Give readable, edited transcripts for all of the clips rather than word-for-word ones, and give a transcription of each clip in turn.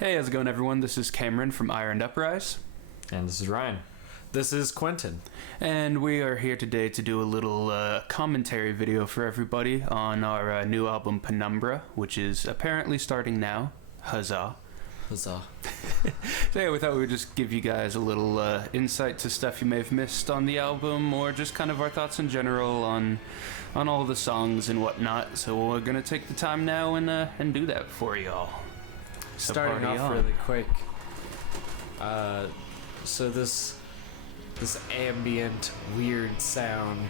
Hey, how's it going, everyone? This is Cameron from Ire Uprise. And this is Ryan. This is Quentin. And we are here today to do a little commentary video for everybody on our new album, Penumbra, which is apparently starting now. Huzzah. Huzzah. So yeah, we thought we would just give you guys a little insight to stuff you may have missed on the album, or just kind of our thoughts in general on all the songs and whatnot. So we're going to take the time now and do that for y'all. So starting off on. really quick. So this ambient weird sound,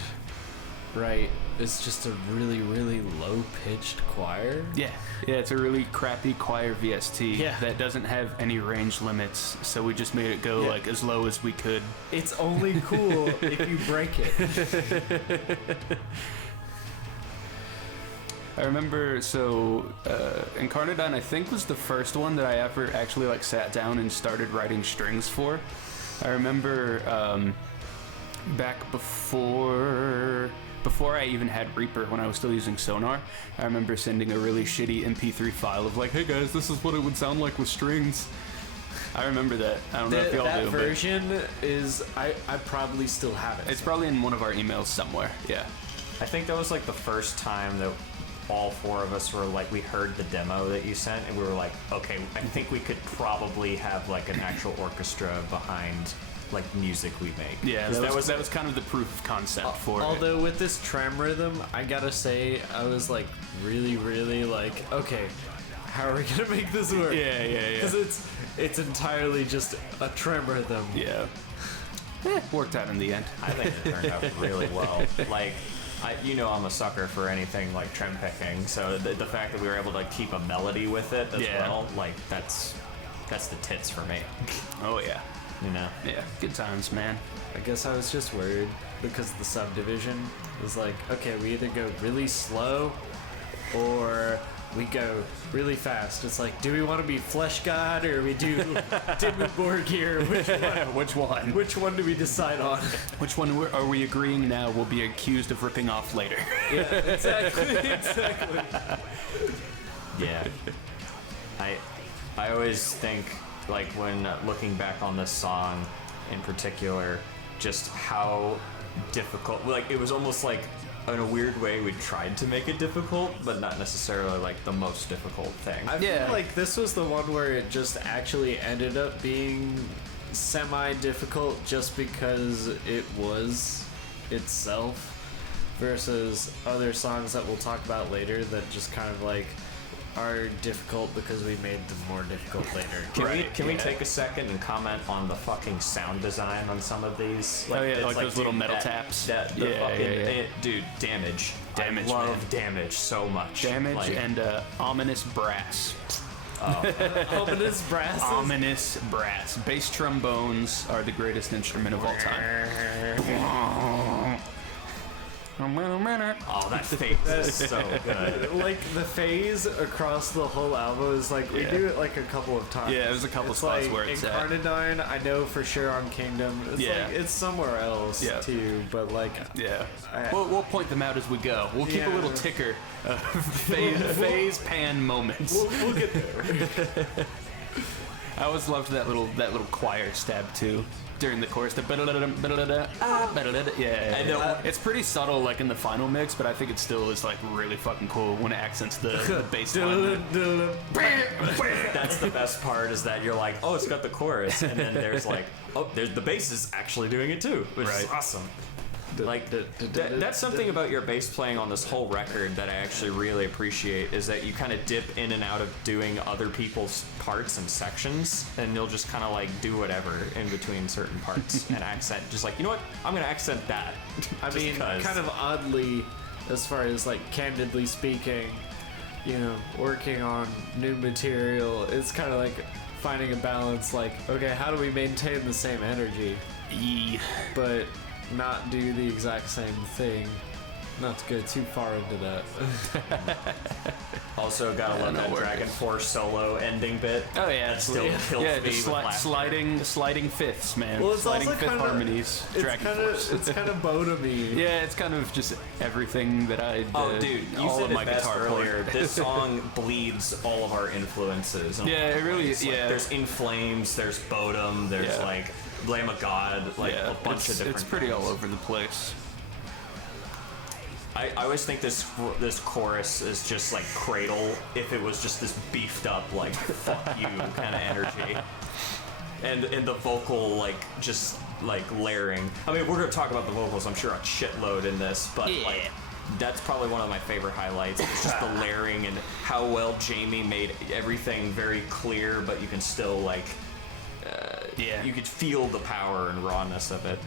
right, is just a really, really low-pitched choir. Yeah, it's a really crappy choir VST that doesn't have any range limits, so we just made it go like as low as we could. It's only cool if you break it. I remember, Incarnadine, I think, was the first one that I ever actually sat down and started writing strings for. I remember back before I even had Reaper, when I was still using Sonar, I remember sending a really shitty MP3 file of hey guys, this is what it would sound like with strings. I remember that. I don't know if y'all do. That version is, I probably still have it. It's probably in one of our emails somewhere, yeah. I think that was the first time that all four of us were we heard the demo that you sent, and we were okay, I think we could probably have an actual orchestra behind music we make. Yeah, that was kind of the proof of concept for it. Although with this tram rhythm, I gotta say, I was really, really okay, how are we gonna make this work? Yeah. Because it's entirely just a tram rhythm. Yeah. Worked out in the end. I think it turned out really well. I'm a sucker for anything trem picking, so the fact that we were able to keep a melody with it as well, that's the tits for me. Oh yeah. Yeah, good times, man. I guess I was just worried because the subdivision was okay, we either go really slow or we go really fast. It's do we want to be Flesh God or we do Dimmu Borgir? Which one? Which one do we decide on? Which one are we agreeing now will be accused of ripping off later? Yeah, exactly. Yeah. I always think, when looking back on this song in particular, just how difficult, it was almost in a weird way we tried to make it difficult, but not necessarily the most difficult thing. I feel this was the one where it just actually ended up being semi-difficult just because it was itself, versus other songs that we'll talk about later that just kind of are difficult because we made them more difficult later. Can we take a second and comment on the fucking sound design on some of these? Those little metal taps. Dude, Damage. I love Damage so much. Damage and ominous brass. Ominous brass. Ominous brass. Bass trombones are the greatest instrument of all time. Oh, that phase is so good. The phase across the whole album is we do it a couple of times. Yeah, there's a couple spots where it's Incarnadine, I know for sure on Kingdom. It's it's somewhere else too, but we'll point them out as we go. We'll keep a little ticker of phase pan moments. We'll get there. I always loved that little choir stab too. During the chorus, I know it's pretty subtle, in the final mix, but I think it still is really fucking cool when it accents the bass line. That's the best part, is that you're oh, it's got the chorus, and then there's there's the bass is actually doing it too, which is awesome. That's something about your bass playing on this whole record that I actually really appreciate, is that you kind of dip in and out of doing other people's parts and sections, and you'll just kind of do whatever in between certain parts and accent, just you know what, I'm gonna accent that. I mean, kind of oddly, as far as candidly speaking, working on new material, it's kind of finding a balance, okay, how do we maintain the same energy but not do the exact same thing? not to go too far into that. Also, gotta love that Dragon Force solo ending bit. Oh yeah, That still kills me with laughter. sliding fifths, man. Well, it's sliding also fifth kinda, harmonies. Dragon Force. It's kind of bow to me. Yeah, it's kind of just everything that I. Oh, dude, you all said of it my best guitar earlier. This song bleeds all of our influences. Yeah, it really is. Like, Yeah, there's In Flames, there's Bodum, there's like Lamb of God, like a bunch of different. It's pretty things. all over the place. I always think this chorus is just like Cradle if it was just this beefed up like fuck you kind of energy, and the vocal like just like layering. I mean, we're gonna talk about the vocals, I'm sure, a shitload in this, but like that's probably one of my favorite highlights. It's just the layering and how well Jamie made everything very clear, but you can still like you could feel the power and rawness of it.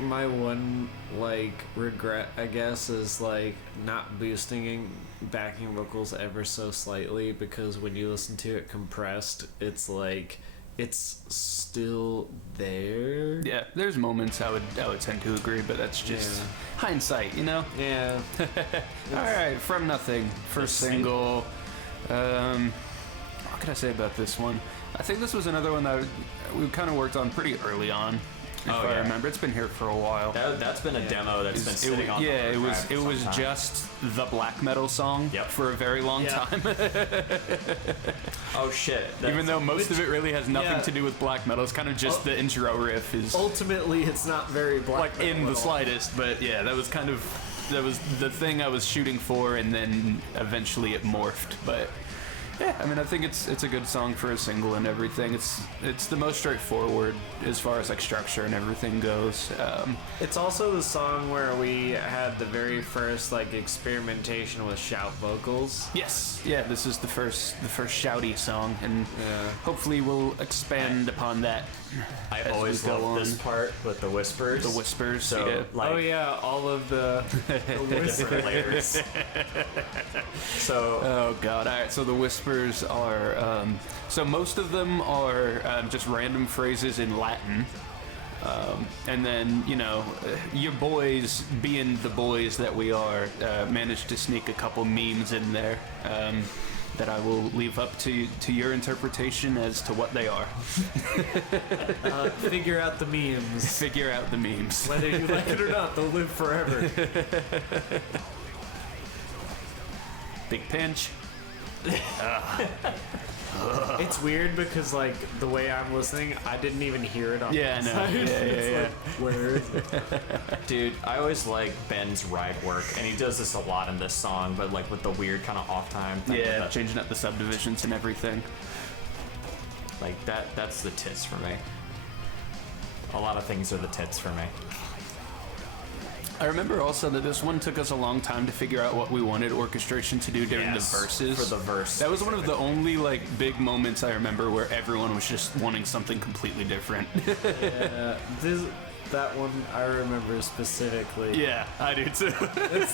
My one like regret, I guess, is like not boosting backing vocals ever so slightly, because when you listen to it compressed, it's like it's still there. Yeah, there's moments I would tend to agree, but that's just hindsight, you know. Yeah. All right, From Nothing, first single. What can I say about this one? I think this was another one that we kind of worked on pretty early on. If I remember, it's been here for a while. That's been a demo that's been sitting on. Yeah, it was just the black metal song for a very long time. Oh shit! Even though most of it really has nothing to do with black metal, it's kind of just the intro riff is. Ultimately, it's not very black metal in the slightest, but yeah, that was the thing I was shooting for, and then eventually it morphed. But yeah, I mean, I think it's a good song for a single and everything. It's the most straightforward as far as like structure and everything goes. It's also the song where we had the very first like experimentation with shout vocals. Yes, yeah, this is the first shouty song, and hopefully we'll expand upon that. I always love this part with the whispers. The whispers. So, like, all of the different layers. So, oh god! All right, so the whispers are so most of them are just random phrases in Latin. And then, you know, your boys, being the boys that we are, managed to sneak a couple memes in there that I will leave up to your interpretation as to what they are. Figure out the memes. Figure out the memes. Whether you like it or not, they'll live forever. Big pinch. It's weird because, like, the way I'm listening, I didn't even hear it on Yeah, the no. side. Yeah. Like, where is it? dude, I always like Ben's ride work, and he does this a lot in this song, but like with the weird kind of off time thing. Yeah, changing up the subdivisions and everything. Like that's the tits for me. A lot of things are the tits for me. I remember also that this one took us a long time to figure out what we wanted orchestration to do during the verses. For the verse. That was one of the only like big moments I remember where everyone was just wanting something completely different. Yeah, that one I remember specifically. Yeah, I do too.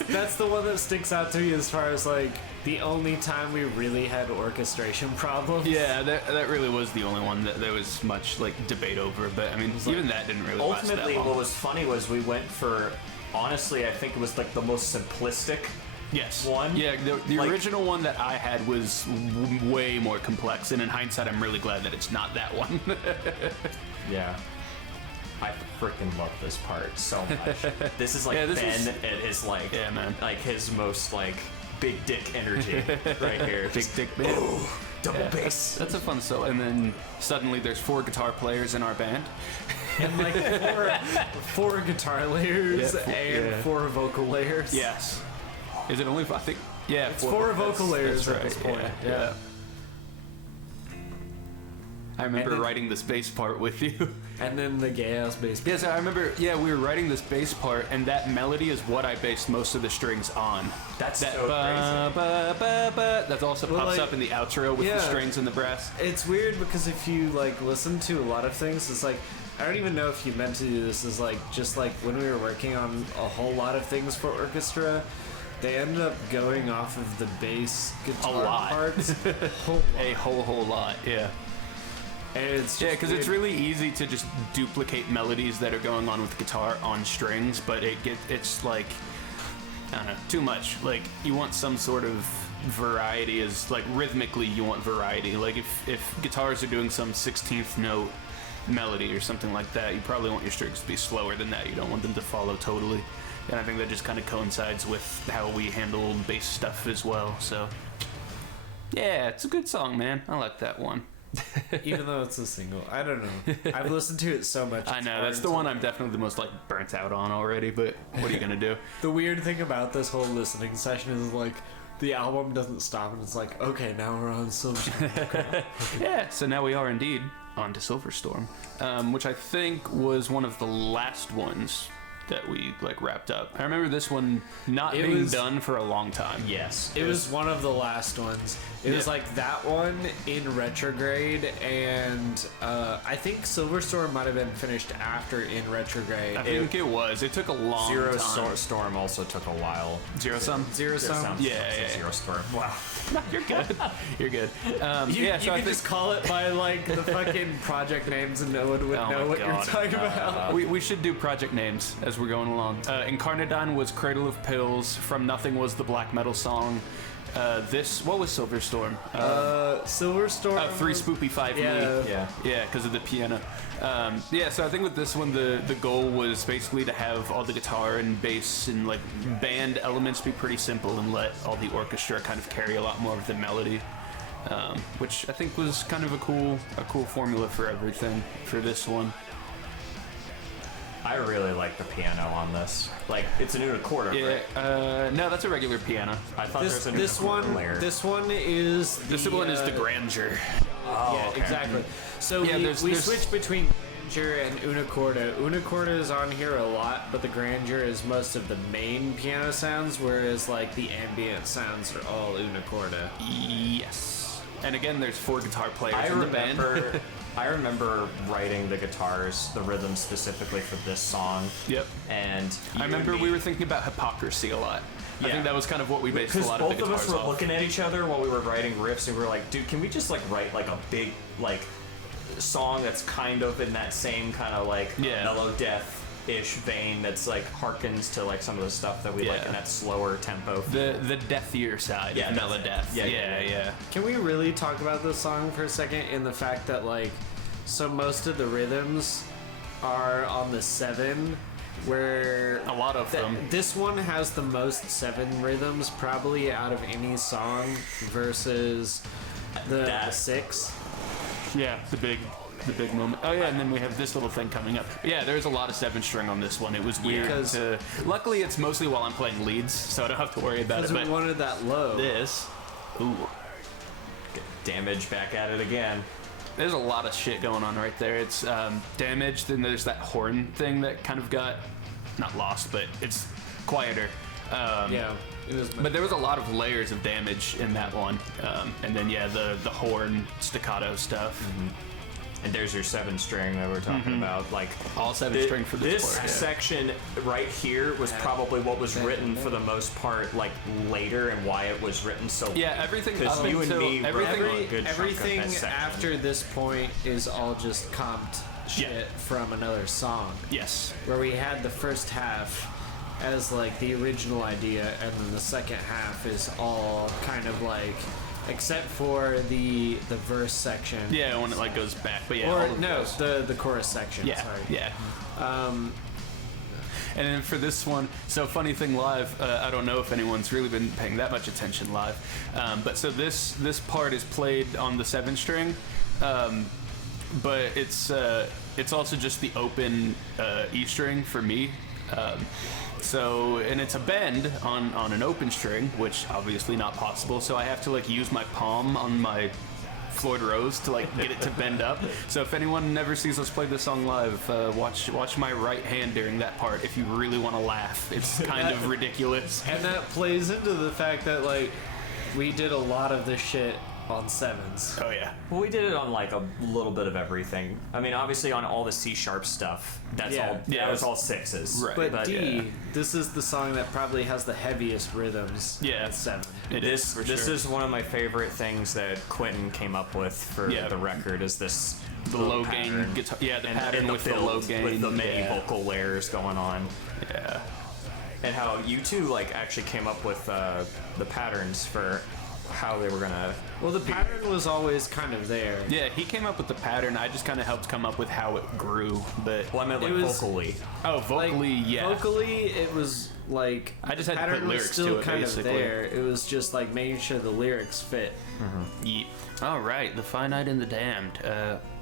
That's the one that sticks out to me as far as like the only time we really had orchestration problems. Yeah, that really was the only one that there was much like debate over. But I mean, even that didn't really last that ultimately, long. what was funny was we went for. Honestly, I think it was like the most simplistic one. Yeah, the like, original one that I had was way more complex, and in hindsight, I'm really glad that it's not that one. Yeah. I freaking love this part so much. This is like Ben at his like, like his most like big dick energy right here. Big dick Ben. Ooh, double bass. That's a fun solo. And then suddenly there's 4 guitar players in our band. And like four guitar layers and 4 vocal layers. Yes. Is it only? I think. Yeah, it's 4 vocal layers at this point. Yeah. I remember writing this bass part with you. And then the gay ass bass part. Yes, I remember. Yeah, we were writing this bass part, and that melody is what I based most of the strings on. That's that so crazy. That also pops up in the outro with the strings and the brass. It's weird because if you like listen to a lot of things, it's like I don't even know if you meant to do this. Is like just like when we were working on a whole lot of things for orchestra, they ended up going off of the bass guitar parts. A whole lot. Yeah. And it's because it's really easy to just duplicate melodies that are going on with guitar on strings, but it's like I don't know, too much. Like, you want some sort of variety, as like rhythmically you want variety. Like if guitars are doing some 16th note melody or something like that, you probably want your strings to be slower than that. You don't want them to follow totally. And I think that just kind of coincides with how we handle bass stuff as well. So yeah, it's a good song, man. I like that one. Even though it's a single, I don't know. I've listened to it so much. I know, that's the one I'm definitely the most like burnt out on already, but what are you gonna do? The weird thing about this whole listening session is like the album doesn't stop and it's like, okay, now we're on Silverstorm. Okay. Yeah, so now we are indeed on to Silverstorm, which I think was one of the last ones that we like wrapped up. I remember this one not being done for a long time. Yes. It was one of the last ones. It was like that one in retrograde, and I think Silverstorm might have been finished after in retrograde. I think it was. It took a long Zero time. Storm also took a while. Zero Sum? Zero Sum? Yeah. Zero Storm. Wow. You're good. You're good. You I can just call it by like the fucking project names and no one would know what you're talking about. We should do project names as we're going along. Incarnadine was Cradle of Pills. From Nothing was the black metal song. What was Silverstorm? Silverstorm. 3 Spoopy 5 Me. Yeah, because of the piano. So I think with this one, the goal was basically to have all the guitar and bass and like band elements be pretty simple and let all the orchestra kind of carry a lot more of the melody, which I think was kind of a cool formula for everything for this one. I really like the piano on this. Like, it's an unicorda, right? No, that's a regular piano. I thought there was a this one layer. This one is the grandeur. Oh, yeah, okay. exactly. So we switched between grandeur and unicorda. Unicorda is on here a lot, but the grandeur is most of the main piano sounds, whereas like the ambient sounds are all unicorda. Yes. And again, there's 4 guitar players in the band. I remember writing the guitars, the rhythm specifically for this song. Yep. And I remember we were thinking about hypocrisy a lot. I think that was kind of what we based a lot of the guitars off. Because both of us were looking at each other while we were writing riffs, and we were like, dude, can we just like write like a big like song that's kind of in that same kind of like mellow death-ish vein that's like harkens to like some of the stuff that we like in that slower tempo. The deathier side of melodeath. Yeah. Can we really talk about this song for a second in the fact that like, so most of the rhythms are on the 7, where a lot of them. This one has the most 7 rhythms probably out of any song versus the 6. Yeah, the big moment. Oh yeah, and then we have this little thing coming up. Yeah, there's a lot of 7-string on this one. It was weird. Luckily, it's mostly while I'm playing leads, so I don't have to worry about it. Because we wanted that low. Ooh. Damage back at it again. There's a lot of shit going on right there. It's damage, then there's that horn thing that kind of got, not lost, but it's quieter. It is. But there was a lot of layers of damage in that one. And then, the horn staccato stuff. Mm-hmm. And there's your 7-string that we're talking about. Like all 7-string for this part, section right here was probably what was written for the most part, like later, and why it was written so. Yeah, everything. Because you and me, everything after this point is all just comped shit from another song. Yes. Where we had the first half as like the original idea, and then the second half is all kind of like. Except for the verse section. Yeah, when it like goes back, but yeah. Or no, the chorus section. Yeah, sorry. Yeah. And then for this one, so funny thing live, I don't know if anyone's really been paying that much attention live, but so this part is played on the 7-string, but it's also just the open E string for me. And it's a bend on an open string, which obviously not possible. So I have to like use my palm on my Floyd Rose to like get it to bend up. So if anyone never sees us play this song live, watch my right hand during that part if you really want to laugh. It's kind of ridiculous. And that plays into the fact that like we did a lot of this shit on 7s. Oh yeah. Well, we did it on like a little bit of everything. I mean, obviously on all the C sharp stuff, that was all 6s. Right. But this is the song that probably has the heaviest rhythms. Yeah, at 7. This is one of my favorite things that Quentin came up with for the record. Is this the low gain guitar? Yeah, the pattern with the low gain with the many vocal layers going on. Yeah. and how you two like actually came up with the patterns for how they were gonna. Well, the pattern was always kind of there. Yeah, he came up with the pattern. I just kind of helped come up with how it grew. But Well, I meant like vocally. Oh, vocally, yeah. Vocally, it was like I just had to pattern put was lyrics still to it, kind basically. of there. It was just like making sure the lyrics fit. Yeah. All right, The Finite and the Damned.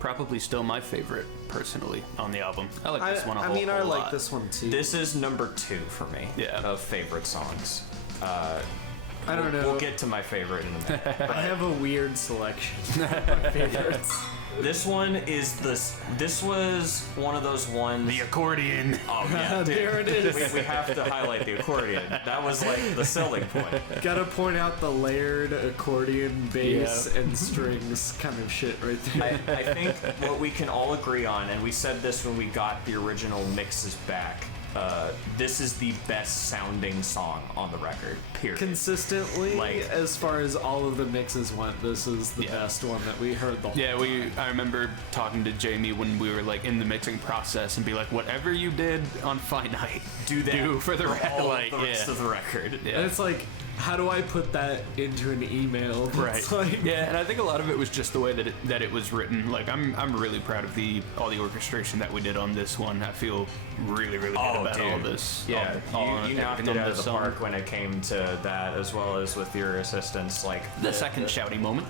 Probably still my favorite, personally, on the album. I like this one a whole, I whole like lot. this one too. This is number 2 for me. Yeah. Of favorite songs. I don't know. We'll get to my favorite in a minute. I have a weird selection of my favorites. This one is this was one of those ones. The accordion. Oh yeah, dude. There it is. We have to highlight the accordion. That was like the selling point. Gotta point out the layered accordion bass Yeah. and strings kind of shit right there. I think what we can all agree on, and we said this when we got the original mixes back, this is the best sounding song on the record, period. Consistently, Like- as far as all of the mixes went, this is the best one that we heard the whole Yeah, I remember talking to Jamie when we were like in the mixing process and be like, whatever you did on Finite, do that for the all like, of the rest of the record. Yeah. And it's like, how do I put that into an email? That's like, Yeah, and I think a lot of it was just the way that it was written. Like I'm really proud of all the orchestration that we did on this one. I feel really good about all this. Yeah, you knocked everything it on out of this the song. park when it came to that, as well as with your assistance. Like The second shouty moment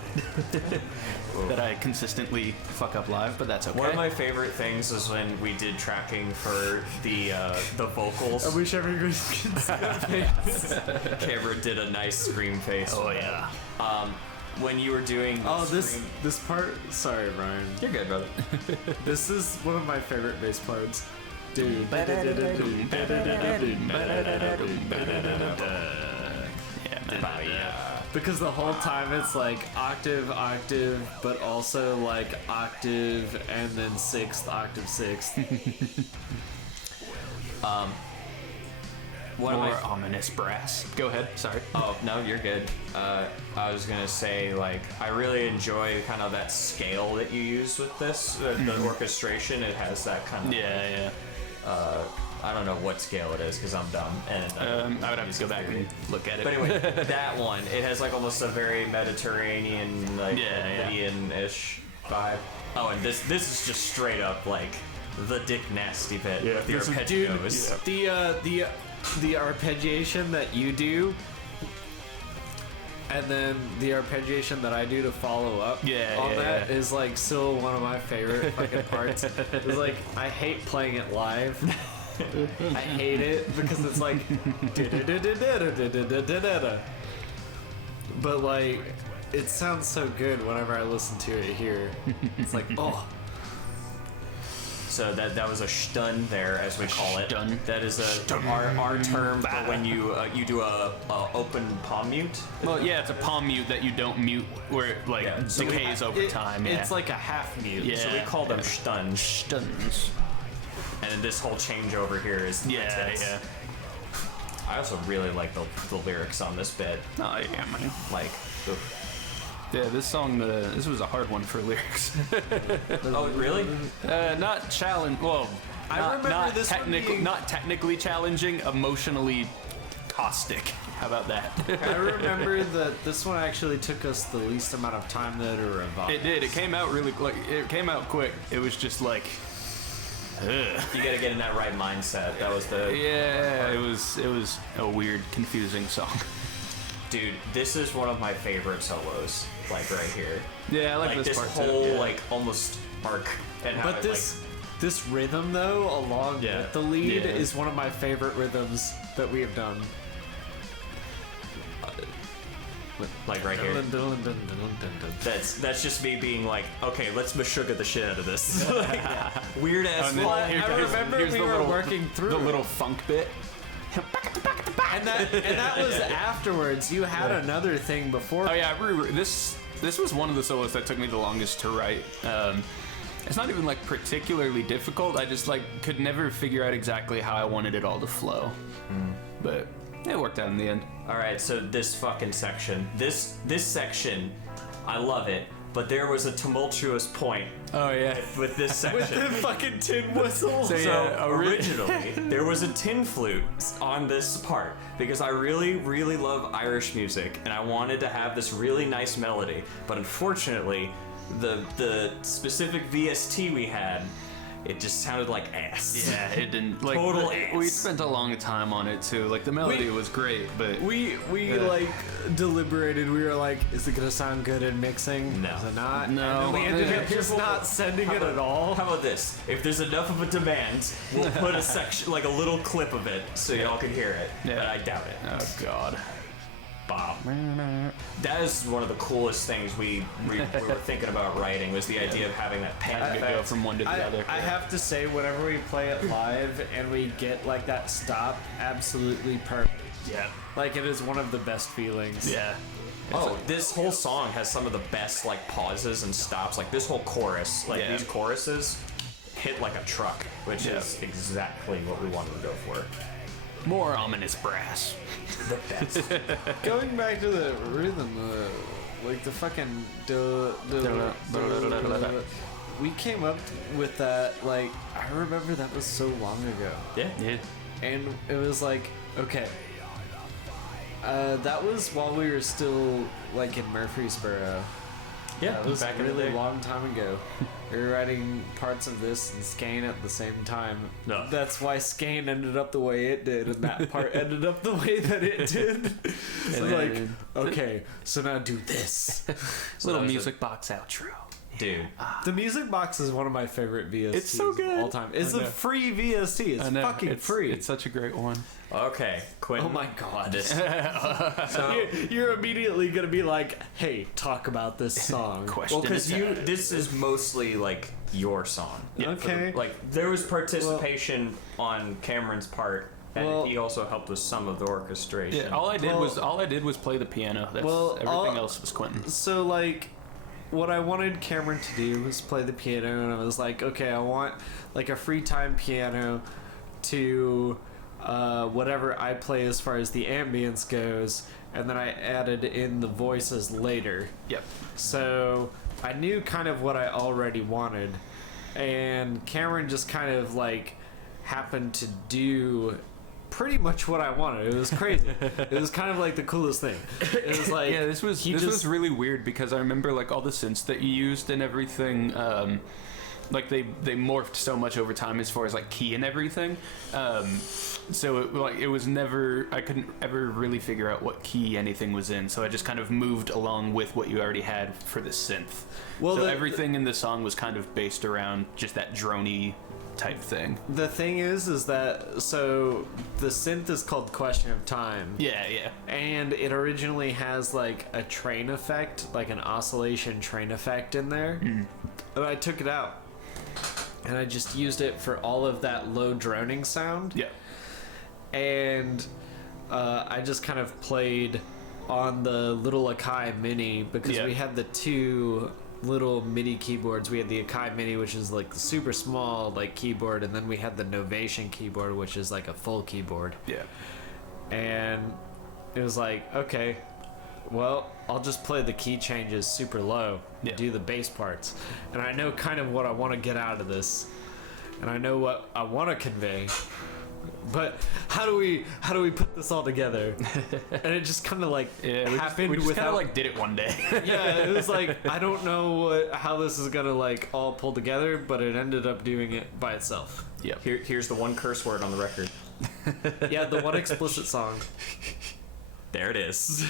that I consistently fuck up live, but that's okay. One of my favorite things is when we did tracking for the vocals. I wish everybody could see that face. Cameron did a nice scream face. Oh yeah. When you were doing the this part. Sorry, Ryan. You're good, brother. This is one of my favorite bass parts. Dude. Because the whole time it's like octave, octave, but also like octave and then sixth, octave, sixth. One of More my ominous brass. Go ahead. Sorry. Oh no, you're good. I was gonna say, like, I really enjoy kind of that scale that you use with this, the orchestration. It has that kind of Yeah. I don't know what scale it is because I'm dumb, and I would have to go back and look at it. But anyway, that one, it has like almost a very Mediterranean, like Yeah. Indian-ish vibe. Oh, and this is just straight up like the Dick Nasty bit with the arpeggios. The arpeggiation that you do, and then the arpeggiation that I do to follow up on that is like still one of my favorite fucking parts. It's like, I hate playing it live. I hate it because it's like but like it sounds so good whenever I listen to it here. It's like, oh. So that was a stun there, as we call it. Stun. That is our term for when you do a open palm mute. Well, yeah, it's a palm mute that you don't mute where it like so we decays over time. It's like a half mute. Yeah. So we call them stuns. stuns. And this whole changeover here is intense. Yeah. I also really like the lyrics on this bit. Oh yeah, man. Like, Yeah, this song, this was a hard one for lyrics. oh really? Not challenge. Well, I remember this one being- not technically challenging, emotionally caustic. How about that? I remember that this one actually took us the least amount of time to revise. It did. It came out really it came out quick. It was just like, ugh. You gotta get in that right mindset. That was the Yeah, it was a weird, confusing song. dude. This is one of my favorite solos. Like right here. Yeah, I like Like this this part whole too. Yeah. like almost arc. And how But it, this rhythm though, along Yeah. with the lead, Yeah. is one of my favorite rhythms that we have done. like right here. That's just me being like, okay, let's Meshuggah the shit out of this. Like, weird ass. And then Well, here- I here's- remember here's we the were little- working through the it. little funk bit. and that was afterwards. You had another thing before. Oh yeah, this was one of the solos that took me the longest to write. It's not even like particularly difficult. I just like could never figure out exactly how I wanted it all to flow. But it worked out in the end. All right, so this fucking section, this section, I love it, but there was a tumultuous point Oh yeah. with this section. With the fucking tin whistle. So, yeah, Originally, there was a tin flute on this part because I really, really love Irish music and I wanted to have this really nice melody. But unfortunately, the specific VST we had, it just sounded like ass. Yeah, it didn't. Like, Total ass. We spent a long time on it too. Like the melody was great, but We like deliberated. We were like, is it gonna sound good in mixing? No. Is it not? No. And then we ended up Here's just what not we'll- sending it at all. How about this? If there's enough of a demand, we'll put a section, like a little clip of it, so y'all can hear it. Yeah. But I doubt it. oh god. Bob. That is one of the coolest things we were thinking about writing was the idea of having that pen You effect. go from one to the other. I have to say, whenever we play it live and we get like that stop, absolutely perfect. Yeah. Like it is one of the best feelings. Yeah. Oh, this whole song has some of the best like pauses and stops. Like this whole chorus, like Yeah. these choruses hit like a truck, which Yeah. is exactly what we wanted to go for. More ominous brass. The best. Going back to the rhythm, like the fucking we came up with that. Like I remember that was so long ago, Yeah. Yeah. and it was like okay. That was while we were still like in Murfreesboro. Yeah. That was back a in the really day. long time ago. We were writing parts of this and Skane at the same time. No. That's why Skane ended up the way it did, and that part ended up the way that it did. So And like, then- okay, so now do this. Little that was music box outro. Dude. The music box is one of my favorite VSTs It's so good. of all time. It's I a know. free VST. It's I know. fucking free. It's such a great one. Okay, Quentin. Oh my god. This. You're immediately gonna be like, hey, talk about this song. Question. Well, because this is mostly like your song. Yeah, okay. Like there was participation on Cameron's part, and Well- he also helped with some of the orchestration. Yeah, all I did Well- was play the piano. That's Well, everything all- else was Quentin. So like what I wanted Cameron to do was play the piano, and I was like, okay, I want like a free time piano to whatever I play as far as the ambience goes, and then I added in the voices later. Yep. So I knew kind of what I already wanted, and Cameron just kind of like happened to do pretty much what I wanted. It was crazy. It was kind of like the coolest thing. It was like Yeah, this was really weird because I remember like all the synths that you used and everything. Like they morphed so much over time as far as like key and everything. So it was never, I couldn't ever really figure out what key anything was in. So I just kind of moved along with what you already had for the synth. Well, so the- everything in the song was kind of based around just that drony type thing. The thing is that so the synth is called Question of Time. Yeah, yeah. And it originally has like a train effect, like an oscillation train effect in there. And I took it out. And I just used it for all of that low droning sound. Yeah. And I just kind of played on the little Akai Mini because Yeah. we had the two little MIDI keyboards. We had the Akai Mini, which is like the super small like keyboard, and then we had the Novation keyboard, which is like a full keyboard. Yeah. And it was like, okay, well, I'll just play the key changes super low, Yeah. do the bass parts, and I know kind of what I want to get out of this, and I know what I want to convey. But how do we put this all together? And it just kind of like happened we just without kind of like did it one day. yeah, it was like I don't know how this is gonna like all pull together, but it ended up doing it by itself. Yep. Here's the one curse word on the record. Yeah, the one explicit song. There it is.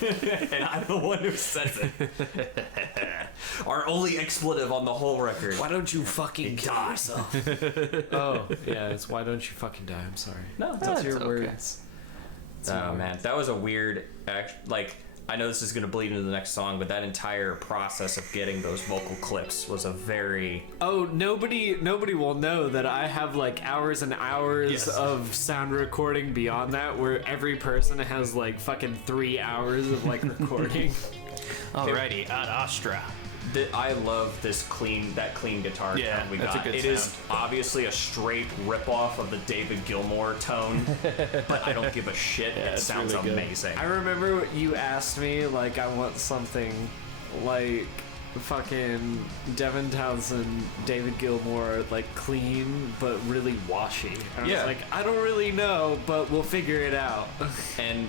And I'm the one who says it. Our only expletive on the whole record. Why don't you fucking kill die. yourself? Oh, yeah, it's why don't you fucking die? I'm sorry. No, That's your okay. words. Oh man, that was a weird like I know this is gonna bleed into the next song, but that entire process of getting those vocal clips was a very Oh, nobody will know that I have like hours and hours Yes. of sound recording beyond that, where every person has like fucking 3 hours of like recording. Alrighty, Ad Astra. I love that clean guitar Yeah, tone we that's a got. good It is sound. obviously a straight ripoff of the David Gilmour tone, but I don't give a shit. It it's sounds really good. amazing. I remember you asked me like I want something like fucking Devin Townsend, David Gilmour, like clean but really washy. And I was like, I don't really know, but we'll figure it out. And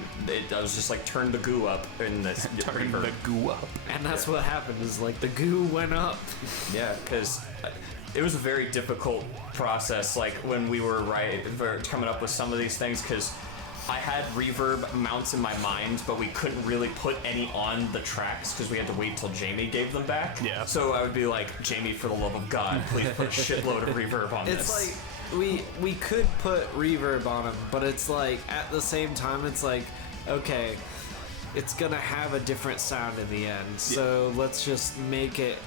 I was just like, turn the goo up in this. Turn the goo up. And that's what happened, is like the goo went up. Yeah, because it was a very difficult process, like when we were coming up with some of these things, because I had reverb mounts in my mind, but we couldn't really put any on the tracks because we had to wait till Jamie gave them back. Yeah. So I would be like, Jamie, for the love of God, please put a shitload of reverb on this. It's like we could put reverb on them, but it's like at the same time it's like, okay, it's gonna have a different sound in the end, so let's just make it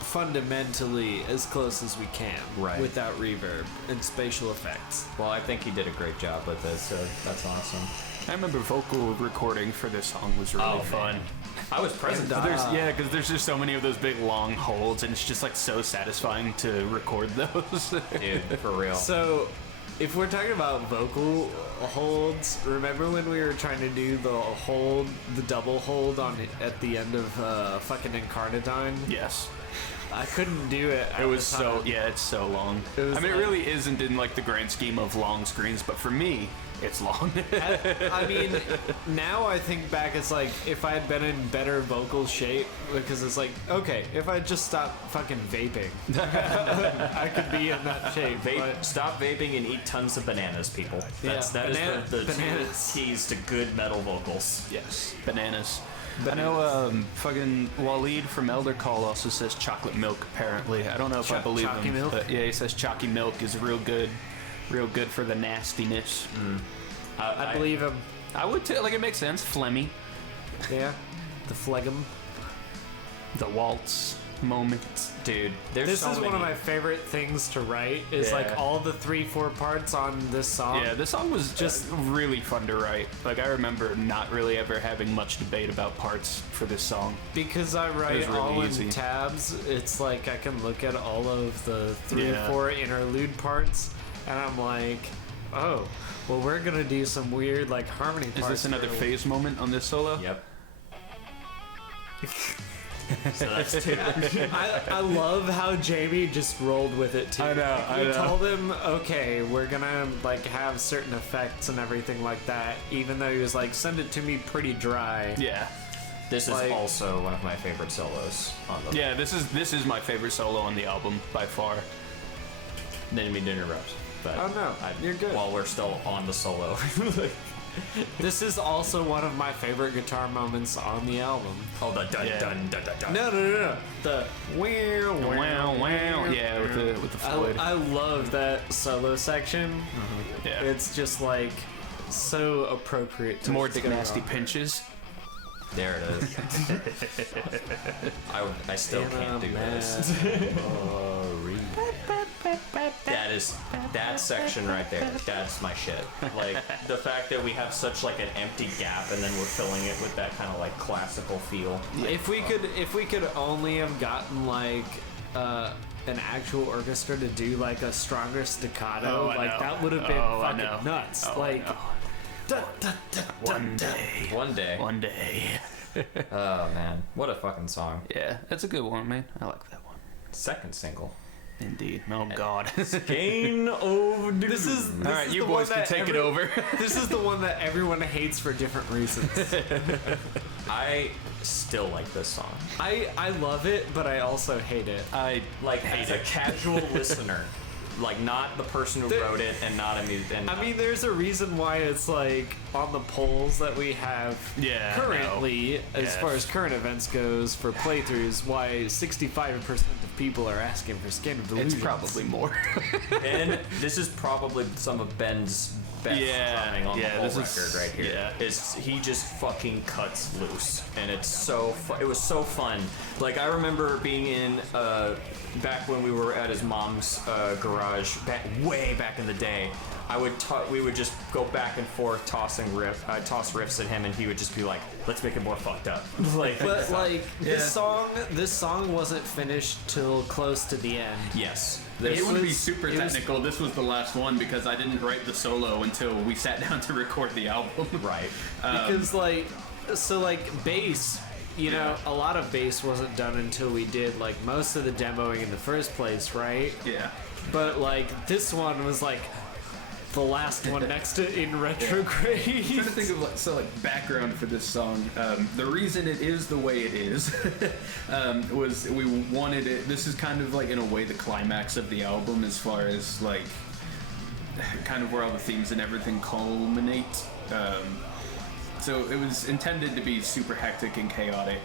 fundamentally as close as we can, right, without reverb and spatial effects. Well, I think he did a great job with this, so that's awesome. I remember vocal recording for this song was really fun. I was present. Because there's just so many of those big long holds, and it's just like so satisfying to record those. Dude, for real. So, if we're talking about vocal holds, remember when we were trying to do the double hold at the end of fucking Incarnadine? Yes. I couldn't do it. It was so, it's so long. It really isn't in like the grand scheme of long screens, but for me, it's long. I mean, now I think back, it's like, if I had been in better vocal shape, because it's like, okay, if I just stopped fucking vaping, I could be in that shape. Stop vaping and eat tons of bananas, people. That is the keys to good metal vocals. Yes, bananas. I know fucking Waleed from Elder Call also says chocolate milk, apparently. I don't know if I believe him. Milk? But yeah, he says chalky milk is real good for the nastiness. I believe him. I would too. Like, it makes sense. Phlegmy. Yeah. The phlegm. The Waltz Moment. Dude, this is one of my favorite things to write, is like all the 3-4 parts on this song. Yeah, this song was just really fun to write. Like, I remember not really ever having much debate about parts for this song. Because I write really all easy. in tabs, it's like I can look at all of the 3 or 4 interlude parts, and I'm like, oh, well, we're gonna do some weird like harmony parts. Is this another phase moment on this solo? Yep. So that's two. I love how Jamie just rolled with it too. I know. We told him, okay, we're gonna like have certain effects and everything like that, even though he was like, send it to me pretty dry. Yeah. This is also one of my favorite solos on the. Yeah, this is my favorite solo on the album by far. Didn't mean to interrupt. But oh no, you're good. While we're still on the solo. This is also one of my favorite guitar moments on the album. Oh, the dun dun dun dun dun. No. The wow. Yeah, with the Floyd. I love that solo section. Mm-hmm. Yeah. It's just like so appropriate. It's more Dick Nasty pinches. There it is. I still can't do this. That section right there. That's my shit. Like the fact that we have such like an empty gap, and then we're filling it with that kind of like classical feel. If we could only have gotten like an actual orchestra to do like a stronger staccato, that would have been fucking nuts. One day. Oh man, what a fucking song. Yeah, that's a good one, man. I like that one. Second single. Indeed. Oh God. Gain of This is all right. You boys can take it over. This is the one that everyone hates for different reasons. I still like this song. I love it, but I also hate it. I like hate it. A casual listener. Like, not the person who wrote it, and not a musician. I mean, there's a reason why it's like on the polls that we have currently, as far as current events goes for playthroughs, why 65% of people are asking for Skin of Delusion. It's probably more. And this is probably some of Ben's best drumming on the whole record right here. Yeah. Is he just fucking cuts loose, and it's so it was so fun. Like, I remember being in back when we were at his mom's garage, way back in the day. We would just go back and forth tossing I'd toss riffs at him, and he would just be like, "Let's make it more fucked up." This song wasn't finished till close to the end. Yes. It would be super technical. This was the last one because I didn't write the solo until we sat down to record the album. Right. Because bass you know, a lot of bass wasn't done until we did like most of the demoing in the first place, right? Yeah. But like this one was like the last one next to In Retrograde. I'm trying to think of like background for this song. The reason it is the way it is was we wanted it. This is kind of like in a way the climax of the album, as far as like kind of where all the themes and everything culminate. So it was intended to be super hectic and chaotic.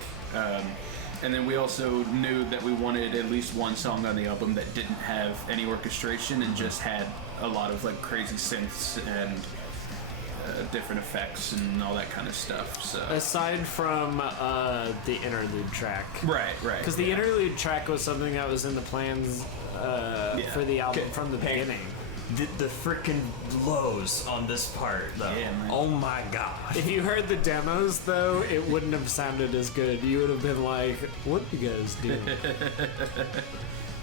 And then we also knew that we wanted at least one song on the album that didn't have any orchestration and just had a lot of like crazy synths and different effects and all that kind of stuff. So aside from the interlude track, right, because the interlude track was something that was in the plans for the album from the beginning. The freaking lows on this part, though. Yeah, man. Oh my god. If you heard the demos, though, it wouldn't have sounded as good. You would have been like, what you guys do?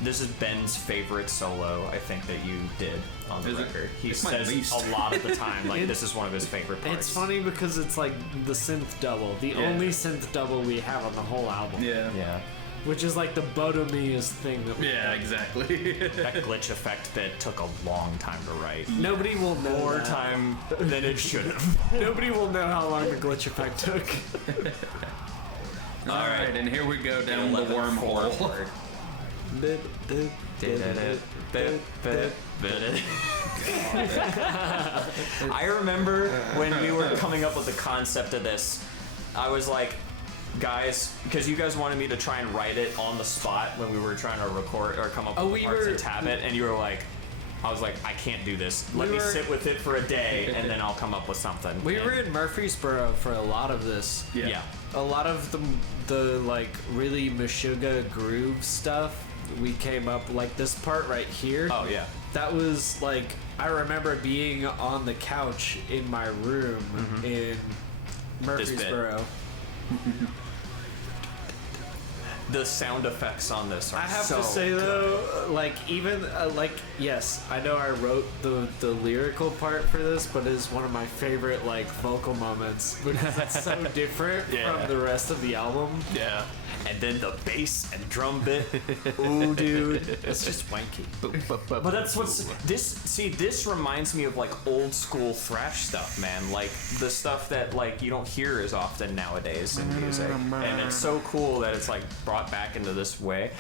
This is Ben's favorite solo, I think, that you did on the record. He It's my says least. a lot of the time, like, this is one of his favorite parts. It's funny because it's like the synth double. The only synth double we have on the whole album. Yeah. Which is like the bottomiest thing that we Yeah, exactly. That glitch effect bit took a long time to write. Nobody will know More that. time than it should have. Nobody will know how long the glitch effect took. All right, and here we go down the wormhole. I remember when we were coming up with the concept of this, I was like, guys, because you guys wanted me to try and write it on the spot when we were trying to record or come up with parts to tab it, and you were like, I was like, I can't do this. Let me sit with it for a day, and then I'll come up with something. We were in Murfreesboro for a lot of this. Yeah. A lot of the like really Meshuggah groove stuff. We came up like this part right here. Oh yeah. That was like, I remember being on the couch in my room in Murfreesboro. The sound effects on this are I have so to say good. though, like even like yes, I know I wrote the lyrical part for this, but it's one of my favorite like vocal moments because it's so different from the rest of the album. Yeah. And then the bass and drum bit. Ooh, dude, it's just wanky. But that's what's this. See, this reminds me of like old school thrash stuff, man. Like the stuff that like you don't hear as often nowadays in music, and it's so cool that it's like brought back into this way.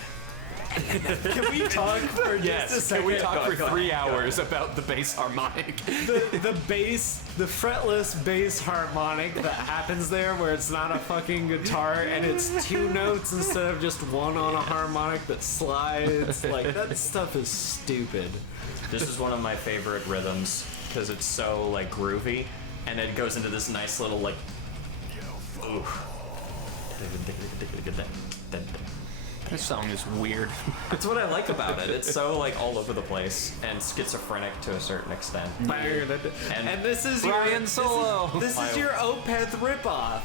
Can we talk for just a second? Can we talk for 3 hours about the bass harmonic? The bass, the fretless bass harmonic that happens there where it's not a fucking guitar and it's 2 notes instead of just one on a harmonic that slides. Like, that stuff is stupid. This is one of my favorite rhythms because it's so like groovy, and it goes into this nice little like. Ooh. This song is weird. That's what I like about it. It's so like all over the place and schizophrenic to a certain extent. And this is Ryan Solo. This is your Opeth ripoff.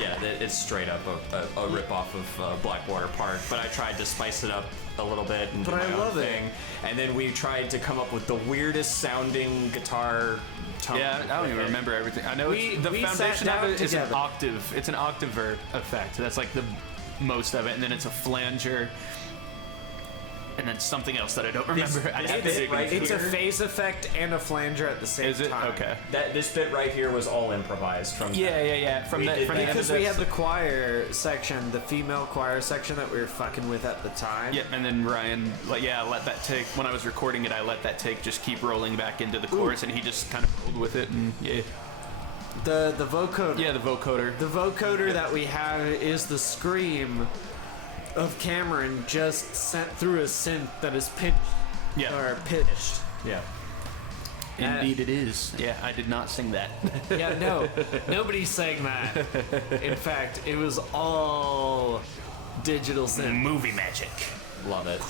Yeah, it's straight up a ripoff of Blackwater Park, but I tried to spice it up a little bit and do But my I own love it. thing. And then we tried to come up with the weirdest sounding guitar tone. Yeah, I don't even remember everything. I know We the sat foundation down of it is an together. octave. It's an octave effect. That's like the most of it, and then it's a flanger, and then something else that I don't remember. I have to dig right into It's a here. phase effect and a flanger at the same Is it time. okay? This bit right here was all improvised from. Yeah. From We the did from that. the end of Because we this- had the choir section, the female choir section that we were fucking with at the time. Yep, and then Ryan, let that take. When I was recording it, I let that take just keep rolling back into the chorus, and he just kind of rolled with it, and The vocoder. yeah, the vocoder. The vocoder that we have is the scream of Cameron just sent through a synth that is pitched or pitched. Yeah. Indeed, it is. Yeah, I did not sing that. Yeah, no, nobody sang that. In fact, it was all digital synth. Movie magic. Love it.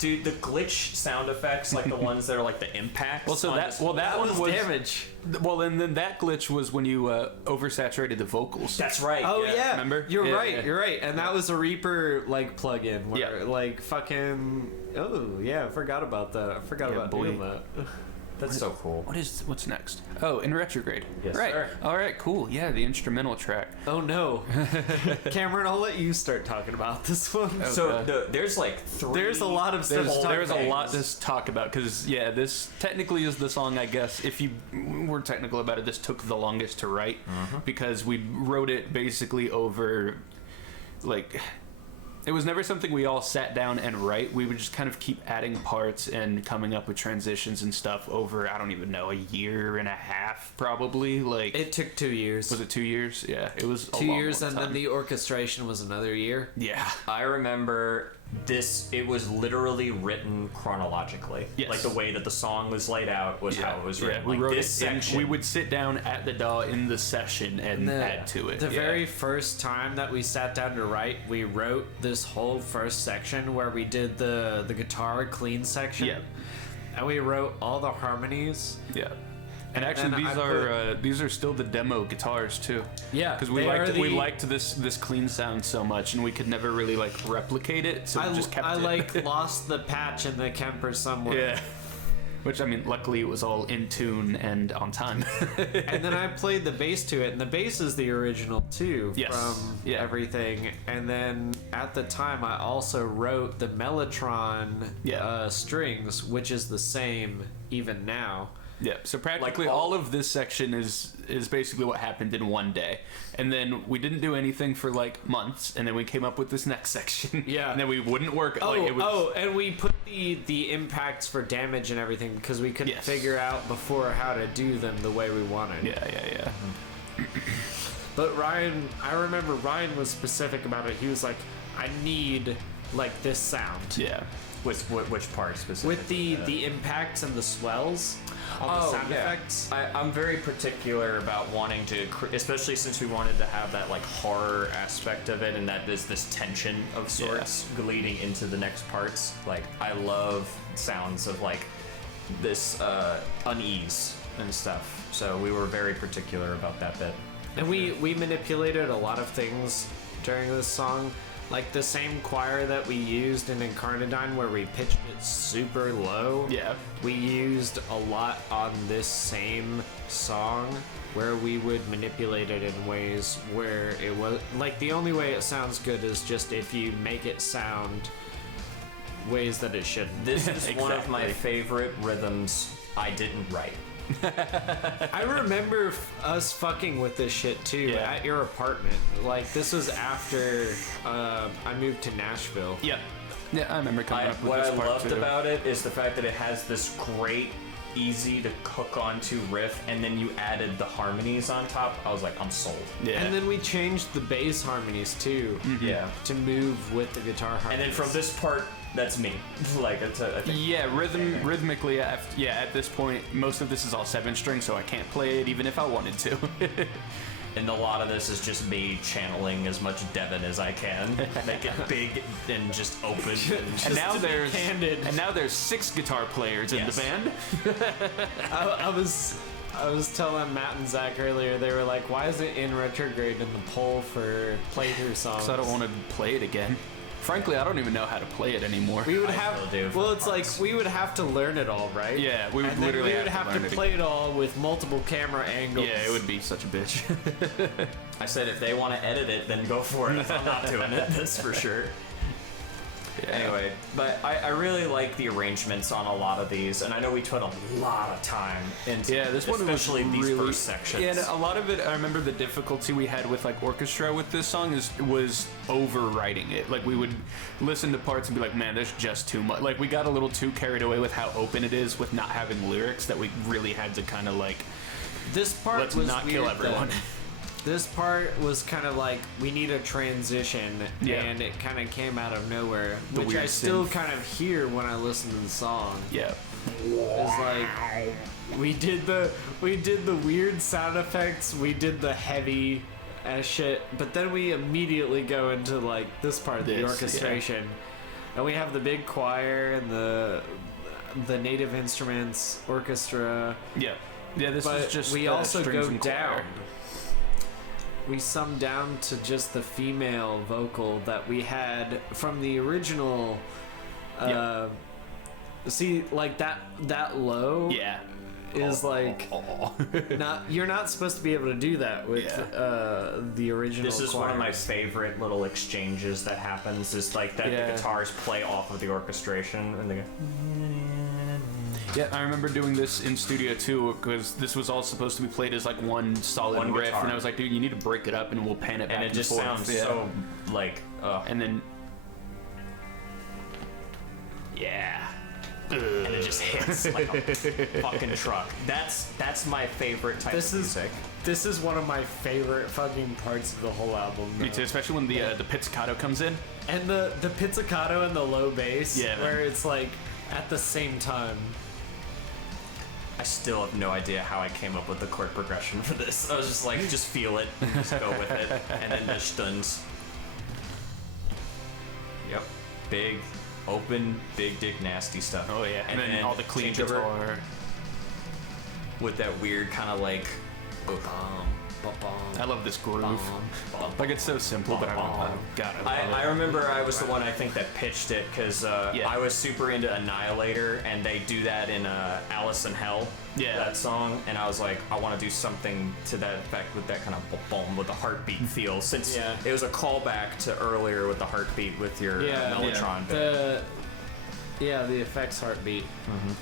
Dude, the glitch sound effects, like the ones that are like the impacts. Well, so on that this- that one was damage. Well, and then that glitch was when you oversaturated the vocals. That's right. Oh yeah, remember? You're Yeah, right. yeah. You're right. And that was a Reaper like plugin where Yeah. like fucking. Oh yeah, I forgot about that. I forgot Yeah, about boy. doing that. That's so cool. What's next? Oh, In Retrograde. Yes, right. sir. All right, cool. Yeah, the instrumental track. Oh no, Cameron, I'll let you start talking about this one. Oh, So there's like three. There's a lot of stuff. There's a lot to talk about because this technically is the song. I guess if you were technical about it, this took the longest to write because we wrote it basically over like. It was never something we all sat down and write. We would just kind of keep adding parts and coming up with transitions and stuff over, I don't even know, a year and a half probably. Like It took 2 years. Was it 2 years? Yeah, it was 2 years, and then the orchestration was another year. Yeah. I remember this. It was literally written chronologically. Yes. Like the way that the song was laid out was how it was written. Yeah, we like wrote this it in, section. we would sit down at the DAW in the session and add to it. The very first time that we sat down to write, we wrote this whole first section where we did the guitar clean section. Yeah. And we wrote all the harmonies. Yeah. And actually, then these are still the demo guitars too. Yeah, because we liked this clean sound so much, and we could never really like replicate it, so we just kept it. Lost the patch in the Kemper somewhere. Yeah. Which, I mean, luckily it was all in tune and on time. And then I played the bass to it, and the bass is the original too from everything. And then at the time, I also wrote the Mellotron strings, which is the same even now. Yeah, so practically all of this section is basically what happened in one day. And then we didn't do anything for like months, and then we came up with this next section. Yeah. And then we wouldn't work. And we put the impacts for damage and everything because we couldn't figure out before how to do them the way we wanted. Yeah. But Ryan, I remember Ryan was specific about it. He was like, I need like this sound. Yeah. Which part specifically? With the impacts and the swells on the sound effects. I'm very particular about wanting to, especially since we wanted to have that like horror aspect of it, and that there's this tension of sorts leading into the next parts. Like I love sounds of like this unease and stuff. So we were very particular about that bit. And we manipulated a lot of things during this song. Like the same choir that we used in Incarnadine where we pitched it super low. Yeah. We used a lot on this same song where we would manipulate it in ways where it was like the only way it sounds good is just if you make it sound ways that it shouldn't. This is one of my favorite rhythms I didn't write. I remember us fucking with this shit too at your apartment. Like this was after I moved to Nashville. Yep. Yeah, I remember coming up with what this I part loved too. about it is the fact that it has this great, easy to cook onto riff, and then you added the harmonies on top. I was like, I'm sold. Yeah. And then we changed the bass harmonies too. Yeah. To move with the guitar harmonies. And then from this part, that's me. Like it's I think rhythmically, at this point, most of this is all 7-string, so I can't play it even if I wanted to. And a lot of this is just me channeling as much Devon as I can, make it big and just open. And now there's 6 guitar players in the band. I was telling Matt and Zach earlier, they were like, why is it in retrograde in the poll for playthrough songs? Because I don't want to play it again. Frankly, I don't even know how to play it anymore. We would it's like we would have to learn it all, right? Yeah, we would and literally then we would have to play it all with multiple camera angles. Yeah, it would be such a bitch. I said if they want to edit it, then go for it. I'm not doing it, that's for sure. Yeah. Anyway, but I really like the arrangements on a lot of these, and I know we put a lot of time into this one was especially these really, first sections. Yeah, and a lot of it, I remember the difficulty we had with like orchestra with this song was overwriting it. Like we would listen to parts and be like, man, there's just too much. Like we got a little too carried away with how open it is with not having lyrics that we really had to kind of like. This part let's was not weird, kill everyone. This part was kind of like we need a transition, and it kind of came out of nowhere, which I still kind of hear when I listen to the song. Yeah, it's like we did the weird sound effects, we did the heavy as shit, but then we immediately go into like this part of the orchestration, and we have the big choir and the native instruments orchestra. Yeah. This is just. We also go down. Choir. We sum down to just the female vocal that we had from the original. See, like that low. Yeah. is like you're not supposed to be able to do that with the original. This is choirs. one of my favorite little exchanges that happens. Is like that the guitars play off of the orchestration and they go. Yeah, I remember doing this in studio too, because this was all supposed to be played as like one solid riff, guitar. and I was like, dude, you need to break it up, and we'll pan it back And it just forth. sounds so like. And then. Yeah. And it just hits like a fucking truck. That's my favorite type of music. This is one of my favorite fucking parts of the whole album. Me too, especially when the pizzicato comes in. And the pizzicato and the low bass, yeah, where it's like at the same time. I still have no idea how I came up with the chord progression for this. I was just like, just feel it, and just go with it, and then the stuns. Yep, big, open, big dick nasty stuff. Oh yeah, and then all the clean changeover guitar with that weird kind of like. I love this groove. Like it's so simple, but I love it. I remember I was the one I think that pitched it because I was super into Annihilator, and they do that in Alice in Hell. Yeah. That song, and I was like, I want to do something to that effect with that kind of boom with the heartbeat feel. Since it was a callback to earlier with the heartbeat with your Mellotron. The effects heartbeat. Mm-hmm.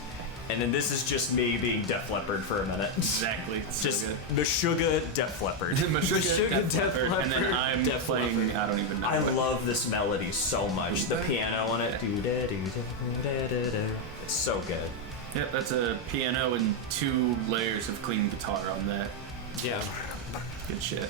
And then this is just me being Def Leppard for a minute. Exactly. It's just so Meshuggah Def Leppard. Meshuggah Def Leppard. And then I'm playing, I don't even know. I love this melody so much. The piano on it. It's so good. Yep, that's a piano and 2 layers of clean guitar on that. Yeah. Good shit.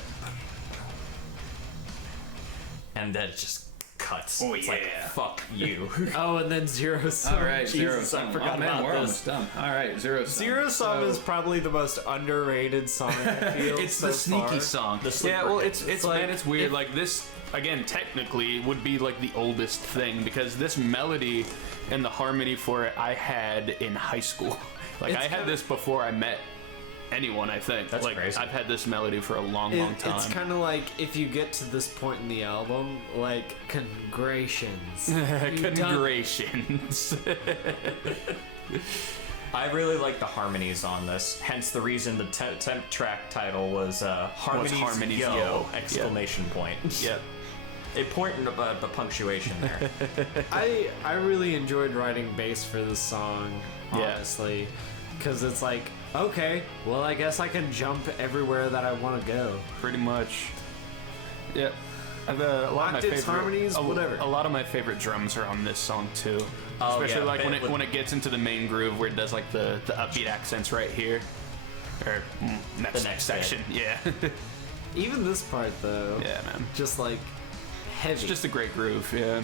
And that just cuts. Oh, it's yeah. like, fuck you. Oh, and then Zero Sum. All right, Zero Jesus, Sum. I forgot man, about we're this. almost done. All right, Zero Sum. Zero Sum is probably the most underrated song. I feel It's so the sneaky far. song. The Yeah, well, it's like- man, it's weird. Like this, again, technically would be like the oldest thing because this melody and the harmony for it I had in high school. Like I had this before I met anyone, I think. That's like crazy. I've had this melody for a long time. It's kind of like if you get to this point in the album, like, congratulations. Congratulations. I really like the harmonies on this. Hence the reason the temp track title was Harmonies Yo! Yo! Exclamation point. Yep. Important about the punctuation there. I really enjoyed writing bass for this song, Yeah. honestly, because it's like, okay, well, I guess I can jump everywhere that I want to go. Pretty much. Yep. A lot of my Octaves, favorite harmonies, whatever. A lot of my favorite drums are on this song too. Oh, Especially yeah, like when it gets into the main groove where it does like the upbeat accents right here, or next, The next section. Yeah. Even this part, though, Yeah, man. just like heavy. It's just a great groove. Yeah.